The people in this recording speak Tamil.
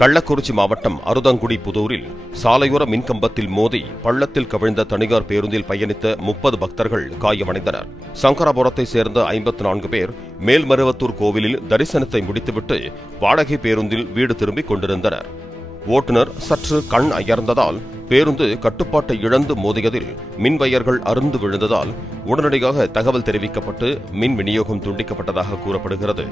கள்ளக்குறிச்சி மாவட்டம் அருதங்குடி புதூரில் சாலையோர மின்கம்பத்தில் மோதி பள்ளத்தில் கவிழ்ந்த தனியார் பேருந்தில் பயணித்த 30 பக்தர்கள் காயமடைந்தனர். சங்கராபுரத்தைச் சேர்ந்த 54 பேர் மேல்மருவத்தூர் கோவிலில் தரிசனத்தை முடித்துவிட்டு வாடகை பேருந்தில் வீடு திரும்பிக் கொண்டிருந்தனர். ஓட்டுநர் சற்று கண் அயர்ந்ததால் பேருந்து கட்டுப்பாட்டை இழந்து மோதியதில் மின் வயர்கள் அறுந்து விழுந்ததால் உடனடியாக தகவல் தெரிவிக்கப்பட்டு மின் விநியோகம் துண்டிக்கப்பட்டதாக கூறப்படுகிறது.